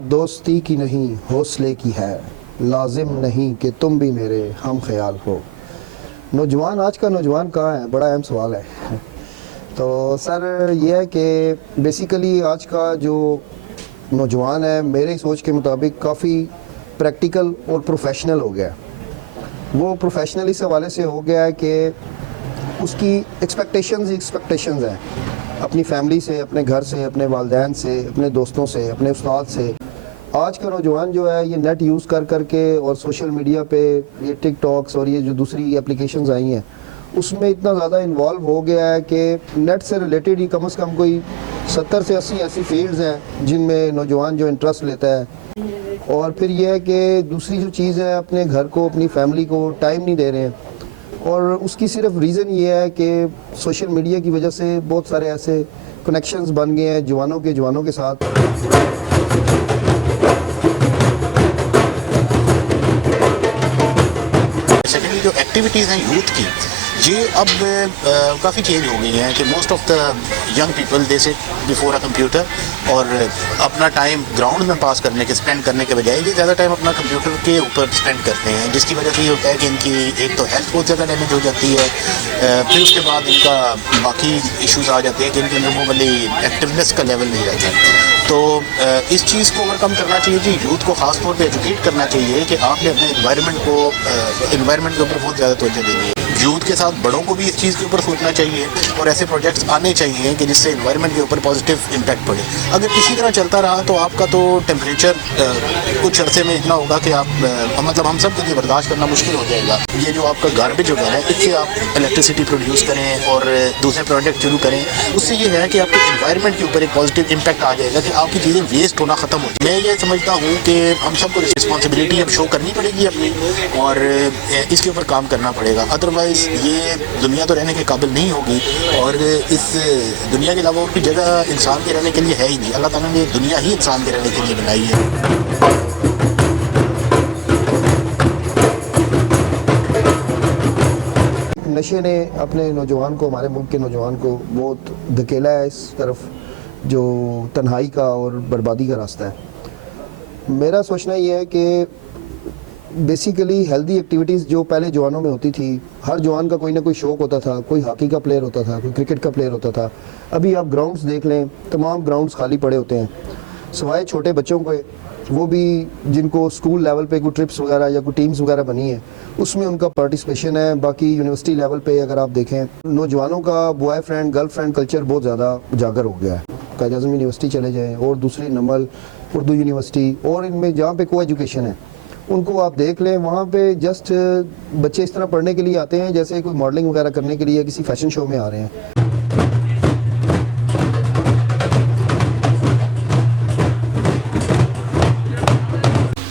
دوستی کی نہیں حوصلے کی ہے، لازم نہیں کہ تم بھی میرے ہم خیال ہو۔ نوجوان، آج کا نوجوان کہاں ہے؟ بڑا اہم سوال ہے۔ تو سر یہ ہے کہ بیسیکلی آج کا جو نوجوان ہے میرے سوچ کے مطابق کافی پریکٹیکل اور پروفیشنل ہو گیا ہے۔ وہ پروفیشنل اس حوالے سے ہو گیا ہے کہ اس کی ایکسپیکٹیشنز ہیں اپنی فیملی سے، اپنے گھر سے، اپنے والدین سے، اپنے دوستوں سے، اپنے استاد سے۔ آج کا نوجوان جو ہے یہ نیٹ یوز کر کر کے اور سوشل میڈیا پہ یہ ٹک ٹاکس اور یہ جو دوسری اپلیکیشنز آئی ہیں اس میں اتنا زیادہ انوالو ہو گیا ہے کہ نیٹ سے ریلیٹڈ ہی کم از کم کوئی 70 سے 80 ایسی فیلڈز ہیں جن میں نوجوان جو انٹرسٹ لیتا ہے۔ اور پھر یہ ہے کہ دوسری جو چیز ہے، اپنے گھر کو، اپنی فیملی کو ٹائم نہیں دے رہے ہیں، اور اس کی صرف ریزن یہ ہے کہ سوشل میڈیا کی وجہ سے بہت سارے ایسے کنیکشنز بن گئے ہیں جوانوں کے ساتھ۔ سیکنڈلی جو ایکٹیویٹیز ہیں یوتھ کی، یہ اب کافی چینج ہو گئی ہیں کہ most of the young people they سٹ بیفور اے کمپیوٹر، اور اپنا ٹائم گراؤنڈ میں پاس کرنے کے اسپینڈ کرنے کے بجائے یہ زیادہ ٹائم اپنا کمپیوٹر کے اوپر اسپینڈ کرتے ہیں، جس کی وجہ سے یہ ہوتا ہے کہ ان کی ایک تو ہیلتھ بہت زیادہ ڈیمیج ہو جاتی ہے، پھر اس کے بعد ان کا باقی ایشوز آ جاتے ہیں کہ ان کے اندر وہ والی ایکٹیونیس کا لیول نہیں رہتا ہے۔ تو اس چیز کو اوور کم کرنا چاہیے جی، یوتھ کو خاص طور پہ ایجوکیٹ کرنا چاہیے کہ آپ نے اپنے انوائرمنٹ کے اوپر بہت زیادہ توجہ دینی ہے۔ یوتھ کے ساتھ بڑوں کو بھی اس چیز کے اوپر سوچنا چاہیے اور ایسے پروجیکٹس آنے چاہیے کہ جس سے انوائرمنٹ کے اوپر پازیٹیو امپیکٹ پڑے۔ اگر اسی طرح چلتا رہا تو آپ کا تو ٹیمپریچر کچھ عرصے میں اتنا ہوگا کہ آپ مطلب ہم سب کے لیے برداشت کرنا مشکل ہو جائے گا۔ یہ جو آپ کا گاربیج ہوگا ہے، اس سے آپ الیکٹریسٹی پروڈیوس کریں اور دوسرے پروجیکٹ شروع کریں، اس سے یہ ہے کہ آپ کے انوائرمنٹ کے اوپر ایک پازیٹیو امپیکٹ آ جائے گا کہ آپ کی چیزیں ویسٹ ہونا ختم ہو جائے۔ میں یہ سمجھتا ہوں کہ ہم سب کو رسپانسبلٹی اب شو کرنی پڑے گی اپنی، اور اس کے اوپر کام کرنا پڑے گا، ادروائز یہ دنیا تو رہنے کے قابل نہیں ہوگی، اور اس دنیا کے علاوہ اور کوئی جگہ انسان کے رہنے کے لیے ہے ہی نہیں۔ اللہ تعالیٰ نے دنیا ہی انسان کے رہنے کے لیے بنائی ہے۔ نشے نے اپنے نوجوان کو، ہمارے ملک کے نوجوان کو بہت دھکیلا ہے اس طرف جو تنہائی کا اور بربادی کا راستہ ہے۔ میرا سوچنا یہ ہے کہ بیسیکلی ہیلدی ایکٹیویٹیز جو پہلے جوانوں میں ہوتی تھی، ہر جوان کا کوئی نہ کوئی شوق ہوتا تھا، کوئی ہاکی کا پلیئر ہوتا تھا، کوئی کرکٹ کا پلیئر ہوتا تھا۔ ابھی آپ گراؤنڈز دیکھ لیں، تمام گراؤنڈز خالی پڑے ہوتے ہیں سوائے چھوٹے بچوں کو، وہ بھی جن کو اسکول لیول پہ کوئی ٹرپس وغیرہ یا کوئی ٹیمز وغیرہ بنی ہیں اس میں ان کا پارٹیسپیشن ہے۔ باقی یونیورسٹی لیول پہ اگر آپ دیکھیں، نوجوانوں کا boy friend girl friend culture بہت زیادہ اجاگر ہو گیا ہے۔ قائد اعظم یونیورسٹی چلے جائیں اور دوسری نمل اردو یونیورسٹی، اور ان میں جہاں پہ کو ایجوکیشن ہے ان کو آپ دیکھ لیں، وہاں پہ جسٹ بچے اس طرح پڑھنے کے لیے آتے ہیں جیسے کوئی ماڈلنگ وغیرہ کرنے کے لیے کسی فیشن شو میں آ رہے ہیں۔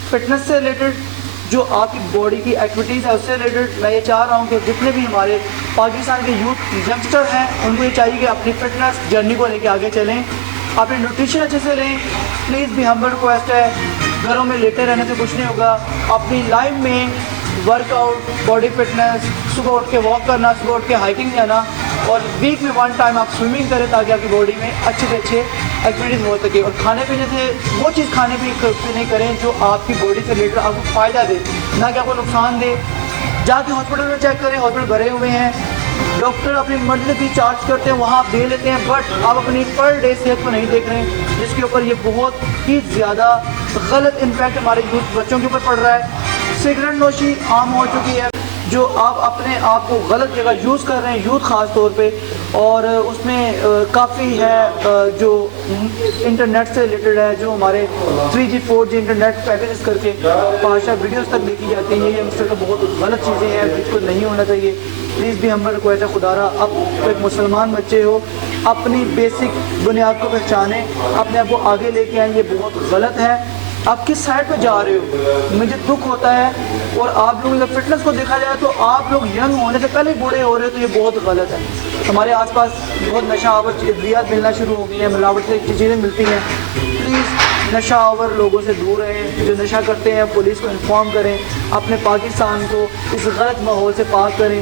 فٹنس سے ریلیٹڈ جو آپ کی باڈی کی ایکٹیویٹیز ہے اس سے ریلیٹڈ میں یہ چاہ رہا ہوں کہ جتنے بھی ہمارے پاکستان کے یوتھ ینگسٹر ہیں ان کو یہ چاہیے کہ اپنی فٹنس جرنی کو لے کے آگے چلیں، اپنی نیوٹریشن اچھے سے لیں۔ پلیز بھی ہمبل ریکویسٹ ہے، گھروں میں لیٹے رہنے سے کچھ نہیں ہوگا، اپنی لائف میں ورک آؤٹ، باڈی فٹنس، صبح اٹھ کے واک کرنا، صبح اٹھ کے ہائکنگ جانا، اور ویک میں 1 ٹائم آپ سوئمنگ کریں تاکہ آپ کی باڈی میں اچھے سے اچھے ایکٹیویٹیز ہو سکے۔ اور کھانے پینے سے وہ چیز کھانے پینے سے نہیں کریں جو آپ کی باڈی سے ریلیٹڈ آپ کو فائدہ دے، نہ کہ آپ کو نقصان دے۔ جا کے ہاسپٹل میں چیک کریں، ہاسپٹل بھرے ہوئے ہیں، ڈاکٹر اپنی مرضی سے فیس چارج کرتے ہیں، وہاں آپ دے لیتے ہیں، بٹ آپ اپنی پر ڈے صحت کو نہیں دیکھ رہے ہیں، جس کے اوپر یہ بہت ہی زیادہ غلط امپیکٹ ہمارے یوتھ بچوں کے اوپر پڑ رہا ہے۔ سگریٹ نوشی عام ہو چکی ہے، جو آپ اپنے آپ کو غلط جگہ یوز کر رہے ہیں، یوتھ خاص طور پہ، اور اس میں کافی ہے جو انٹرنیٹ سے ریلیٹڈ ہے، جو ہمارے 3G 4G انٹرنیٹ پیکیجز کر کے پاشا ویڈیوز تک دیکھی جاتی ہیں، یہ ہم بہت غلط چیزیں ہیں جس کو نہیں ہونا چاہیے۔ پلیز بھی ہم ریکویسٹ ہے، خدا را اب ایک مسلمان بچے ہو، اپنی بیسک بنیاد کو پہچانیں، اپنے آپ کو آگے لے کے آئیں، یہ بہت غلط ہے۔ آپ کس سائڈ پہ جا رہے ہو؟ مجھے دکھ ہوتا ہے، اور آپ لوگ جب فٹنس کو دیکھا جائے تو آپ لوگ ینگ ہونے سے پہلے بوڑھے ہو رہے ہیں، تو یہ بہت غلط ہے۔ ہمارے آس پاس بہت نشہ آور ادویات ملنا شروع ہو گئی ہیں، ملاوٹ سے چیزیں ملتی ہیں۔ پلیز نشہ آور لوگوں سے دور رہیں، جو نشہ کرتے ہیں پولیس کو انفارم کریں، اپنے پاکستان کو اس غلط ماحول سے پاک کریں۔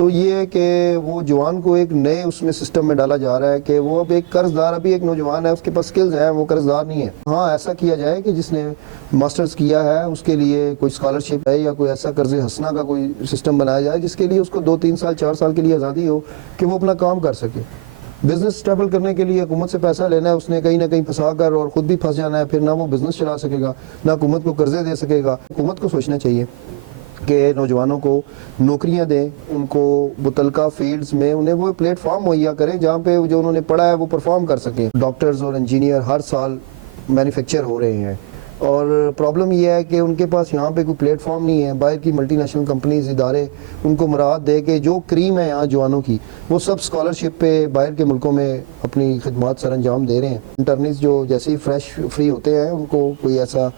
تو یہ ہے کہ وہ جوان کو ایک نئے اس میں سسٹم میں ڈالا جا رہا ہے کہ وہ اب ایک قرض دار، ابھی ایک نوجوان ہے اس کے پاس سکلز ہیں، وہ قرض دار نہیں ہے. ہاں ایسا کیا جائے کہ جس نے ماسٹرز کیا ہے اس کے لیے کوئی اسکالرشپ ہے یا کوئی ایسا قرض حسنہ کا کوئی سسٹم بنایا جائے جس کے لیے اس کو 2-3 سال 4 سال کے لیے آزادی ہو کہ وہ اپنا کام کر سکے. بزنس اسٹیبل کرنے کے لیے حکومت سے پیسہ لینا ہے، اس نے کہیں نہ کہیں پھنسا کر اور خود بھی پھنس جانا ہے، پھر نہ وہ بزنس چلا سکے گا نہ حکومت کو قرضے دے سکے گا. حکومت کو سوچنا چاہیے کہ نوجوانوں کو نوکریاں دیں، ان کو متعلقہ فیلڈز میں انہیں وہ پلیٹ فارم مہیا کریں جہاں پہ جو انہوں نے پڑھا ہے وہ پرفارم کر سکیں. ڈاکٹرز اور انجینئر ہر سال مینوفیکچر ہو رہے ہیں اور پرابلم یہ ہے کہ ان کے پاس یہاں پہ کوئی پلیٹ فارم نہیں ہے. باہر کی ملٹی نیشنل کمپنیز ادارے ان کو مراعات دے کے جو کریم ہے یہاں جوانوں کی وہ سب اسکالرشپ پہ باہر کے ملکوں میں اپنی خدمات سر انجام دے رہے ہیں. انٹرنز جو جیسے ہی فریش فری ہوتے ہیں ان کو کوئی ایسا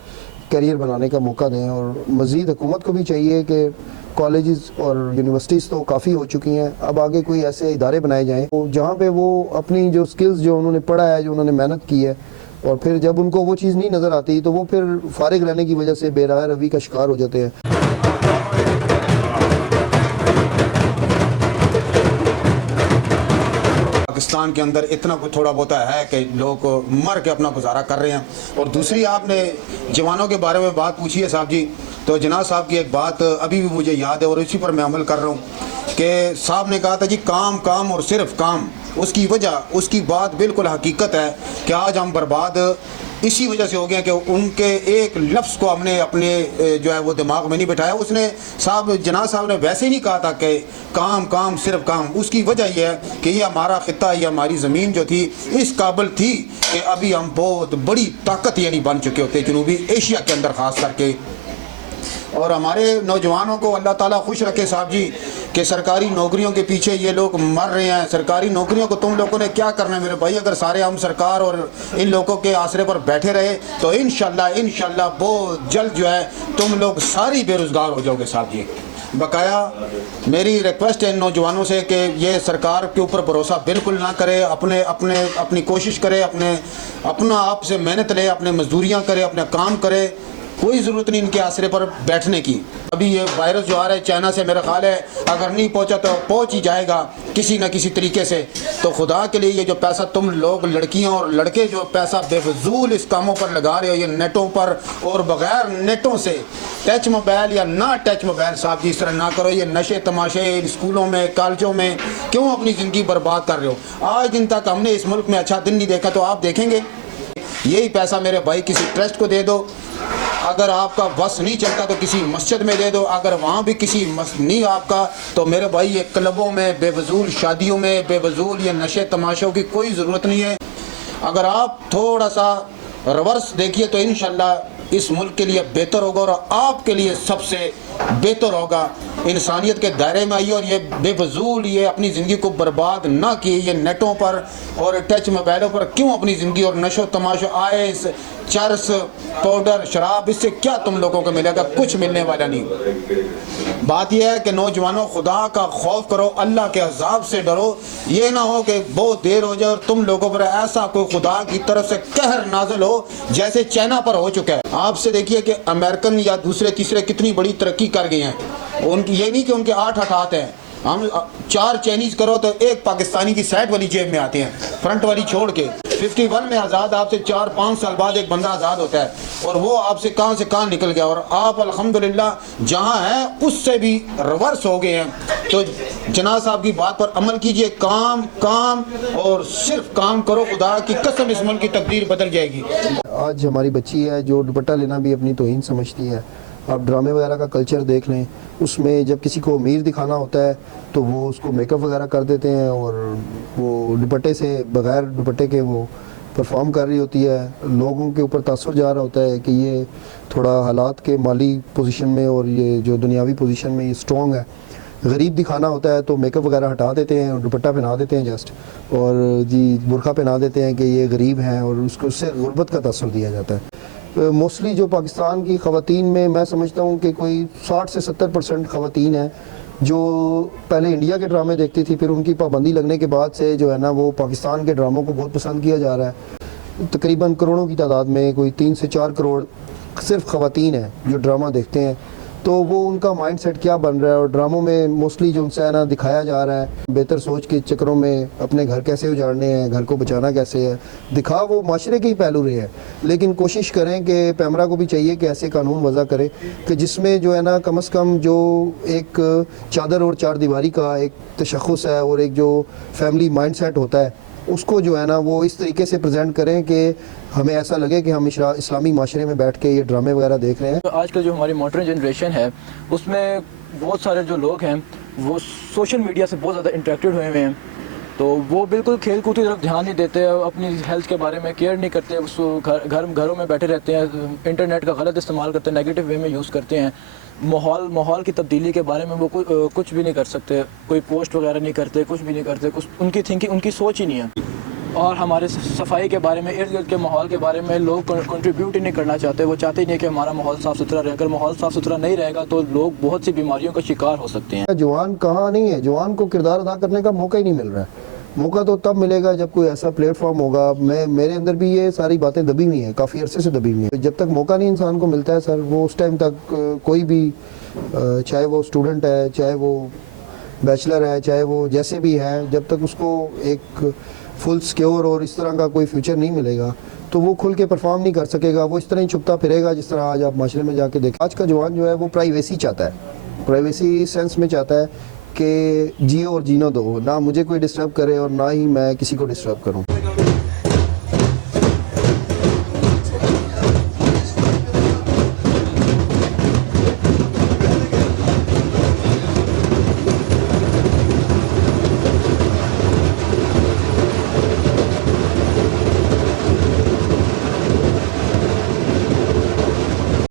کیریئر بنانے کا موقع دیں. اور مزید حکومت کو بھی چاہیے کہ کالجز اور یونیورسٹیز تو کافی ہو چکی ہیں، اب آگے کوئی ایسے ادارے بنائے جائیں جہاں پہ وہ اپنی جو سکلز جو انہوں نے پڑھا ہے، جو انہوں نے محنت کی ہے، اور پھر جب ان کو وہ چیز نہیں نظر آتی تو وہ پھر فارغ رہنے کی وجہ سے بے راہ روی کا شکار ہو جاتے ہیں. پاکستان کے اندر اتنا کچھ تھوڑا بہت ہے کہ لوگ مر کے اپنا گزارا کر رہے ہیں. اور دوسری آپ نے جوانوں کے بارے میں بات پوچھی ہے صاحب جی، تو جناب صاحب کی ایک بات ابھی بھی مجھے یاد ہے اور اسی پر میں عمل کر رہا ہوں کہ صاحب نے کہا تھا جی کام کام اور صرف کام. اس کی وجہ، اس کی بات بالکل حقیقت ہے کہ آج ہم برباد اسی وجہ سے ہو گیا کہ ان کے ایک لفظ کو ہم نے اپنے جو ہے وہ دماغ میں نہیں بٹھایا. اس نے جناب صاحب نے ویسے ہی نہیں کہا تھا کہ کام کام صرف کام. اس کی وجہ یہ ہے کہ یہ ہمارا خطہ، یہ ہماری زمین جو تھی اس قابل تھی کہ ابھی ہم بہت بڑی طاقت یعنی بن چکے ہوتے جنوبی ایشیا کے اندر خاص کر کے. اور ہمارے نوجوانوں کو اللہ تعالیٰ خوش رکھے صاحب جی کہ سرکاری نوکریوں کے پیچھے یہ لوگ مر رہے ہیں. سرکاری نوکریوں کو تم لوگوں نے کیا کرنا ہے میرے بھائی؟ اگر سارے ہم سرکار اور ان لوگوں کے آسرے پر بیٹھے رہے تو انشاءاللہ بہت جلد جو ہے تم لوگ ساری بے روزگار ہو جاؤ گے صاحب جی. بقایا میری ریکویسٹ ہے ان نوجوانوں سے کہ یہ سرکار کے اوپر بھروسہ بالکل نہ کرے، اپنی کوشش کرے، اپنا آپ سے محنت لے، اپنے مزدوریاں کرے، اپنا کام کرے. کوئی ضرورت نہیں ان کے آسرے پر بیٹھنے کی. ابھی یہ وائرس جو آ رہا ہے چائنا سے، میرا خیال ہے اگر نہیں پہنچا تو پہنچ ہی جائے گا کسی نہ کسی طریقے سے. تو خدا کے لیے یہ جو پیسہ تم لوگ لڑکیاں اور لڑکے جو پیسہ بے فضول اس کاموں پر لگا رہے ہو، یہ نیٹوں پر اور بغیر نیٹوں سے ٹچ موبائل یا نہ ٹچ موبائل صاحب جی اس طرح نہ کرو. یہ نشے تماشے اسکولوں میں کالجوں میں کیوں اپنی زندگی برباد کر رہے ہو؟ آج دن تک ہم نے اس ملک میں اچھا دن نہیں دیکھا، تو آپ دیکھیں گے. یہی پیسہ میرے بھائی کسی ٹرسٹ کو دے دو، اگر آپ کا بس نہیں چلتا تو کسی مسجد میں دے دو، اگر وہاں بھی کسی نہیں آپ کا تو میرے بھائی یہ کلبوں میں بے فضول شادیوں میں بے فضول یہ نشے تماشوں کی کوئی ضرورت نہیں ہے. اگر آپ تھوڑا سا ریورس دیکھیے تو انشاءاللہ اس ملک کے لیے بہتر ہوگا اور آپ کے لیے سب سے بہتر ہوگا. انسانیت کے دائرے میں آئیے اور یہ بے فضول یہ اپنی زندگی کو برباد نہ کیے. یہ نیٹوں پر اور ٹچ موبائلوں پر کیوں اپنی زندگی اور نشو تماشو آئس چرس پاؤڈر شراب اس سے کیا تم لوگوں کو ملے گا؟ کچھ ملنے والا نہیں. بات یہ ہے کہ نوجوانوں خدا کا خوف کرو، اللہ کے عذاب سے ڈرو. یہ نہ ہو کہ بہت دیر ہو جائے اور تم لوگوں پر ایسا کوئی خدا کی طرف سے قہر نازل ہو جیسے چائنا پر ہو چکا ہے. آپ سے دیکھیے کہ امریکن یا دوسرے تیسرے کتنی بڑی ترقی کر گئے ہیں. ان کی یہ نہیں کہ ان کے 8 ہاتھ ہیں. ہم 4 چائنیز کرو تو ایک پاکستانی کی سائڈ والی جیب میں آتے ہیں، فرنٹ والی چھوڑ کے. 51 میں آزاد آپ سے 4-5 سال بعد ایک بندہ آزاد ہوتا ہے اور وہ آپ سے کہاں نکل گیا. اور آپ الحمدللہ جہاں ہیں اس سے بھی ریورس ہو گئے ہیں. تو جناب صاحب کی بات پر عمل کیجئے، کام اور صرف کام کرو. خدا کی قسم اس ملک کی تقدیر بدل جائے گی. آج ہماری بچی ہے جو دوپٹہ لینا بھی اپنی توہین سمجھتی ہے. آپ ڈرامے وغیرہ کا کلچر دیکھ لیں، اس میں جب کسی کو امیر دکھانا ہوتا ہے تو وہ اس کو میک اپ وغیرہ کر دیتے ہیں اور وہ دوپٹے سے بغیر دوپٹے کے وہ پرفارم کر رہی ہوتی ہے. لوگوں کے اوپر تاثر جا رہا ہوتا ہے کہ یہ تھوڑا حالات کے مالی پوزیشن میں اور یہ جو دنیاوی پوزیشن میں یہ اسٹرانگ ہے. غریب دکھانا ہوتا ہے تو میک اپ وغیرہ ہٹا دیتے ہیں اور دوپٹہ پہنا دیتے ہیں جسٹ، اور جی برقع پہنا دیتے ہیں کہ یہ غریب ہیں اور اس سے غربت کا تاثر دیا جاتا ہے. موسٹلی جو پاکستان کی خواتین میں سمجھتا ہوں کہ کوئی 60 سے 70% خواتین ہیں جو پہلے انڈیا کے ڈرامے دیکھتی تھی، پھر ان کی پابندی لگنے کے بعد سے جو ہے نا وہ پاکستان کے ڈراموں کو بہت پسند کیا جا رہا ہے. تقریباً کروڑوں کی تعداد میں کوئی 3 سے 4 کروڑ صرف خواتین ہیں جو ڈرامہ دیکھتے ہیں. تو وہ ان کا مائنڈ سیٹ کیا بن رہا ہے. اور ڈراموں میں موسٹلی جو ان سے ہے نا دکھایا جا رہا ہے بہتر سوچ کے چکروں میں اپنے گھر کیسے اجاڑنے ہیں, گھر کو بچانا کیسے ہے, دکھا وہ معاشرے کے ہی پہلو رہے ہیں. لیکن کوشش کریں کہ پیمرا کو بھی چاہیے کہ ایسے قانون وضع کرے کہ جس میں جو ہے نا کم از کم جو ایک چادر اور چار دیواری کا ایک تشخص ہے اور ایک جو فیملی مائنڈ سیٹ ہوتا ہے اس کو جو ہے نا وہ اس طریقے سے پریزنٹ کریں کہ ہمیں ایسا لگے کہ ہم اسلامی معاشرے میں بیٹھ کے یہ ڈرامے وغیرہ دیکھ رہے ہیں. آج کل جو ہماری ماڈرن جنریشن ہے اس میں بہت سارے جو لوگ ہیں وہ سوشل میڈیا سے بہت زیادہ انٹریکٹڈ ہوئے ہوئے ہیں, تو وہ بالکل کھیل کود کی طرف دھیان نہیں دیتے, اپنی ہیلتھ کے بارے میں کیئر نہیں کرتے, گھروں میں بیٹھے رہتے ہیں, انٹرنیٹ کا غلط استعمال کرتے ہیں, نیگیٹو وے میں یوز کرتے ہیں. ماحول کی تبدیلی کے بارے میں وہ کچھ بھی نہیں کر سکتے, کوئی پوسٹ وغیرہ نہیں کرتے, کچھ بھی نہیں کرتے, ان کی تھنکنگ, ان کی سوچ ہی نہیں ہے. اور ہمارے صفائی کے بارے میں, ارد گرد کے ماحول کے بارے میں لوگ کنٹریبیوٹ ہی نہیں کرنا چاہتے. وہ چاہتے ہی نہیں کہ ہمارا ماحول صاف ستھرا رہے. اگر ماحول صاف ستھرا نہیں رہے گا تو لوگ بہت سی بیماریوں کا شکار ہو سکتے ہیں. جوان کہاں نہیں ہے, جوان کو کردار ادا کرنے کا موقع ہی نہیں مل رہا ہے. موقع تو تب ملے گا جب کوئی ایسا پلیٹ فارم ہوگا. میرے اندر بھی یہ ساری باتیں دبی ہوئی ہیں, کافی عرصے سے دبی ہوئی ہیں. جب تک موقع نہیں انسان کو ملتا ہے سر, وہ اس ٹائم تک کوئی بھی, چاہے وہ اسٹوڈنٹ ہے, چاہے وہ بیچلر ہے, چاہے وہ جیسے بھی ہے, جب تک اس کو ایک فل سکیور اور اس طرح کا کوئی فیوچر نہیں ملے گا تو وہ کھل کے پرفارم نہیں کر سکے گا. وہ اس طرح ہی چھپتا پھرے گا جس طرح آج آپ معاشرے میں جا کے دیکھیں. آج کا جوان جو ہے وہ پرائیویسی چاہتا ہے, پرائیویسی سینس میں چاہتا ہے کہ جیو اور جینا دو, نہ مجھے کوئی ڈسٹرب کرے اور نہ ہی میں کسی کو ڈسٹرب کروں.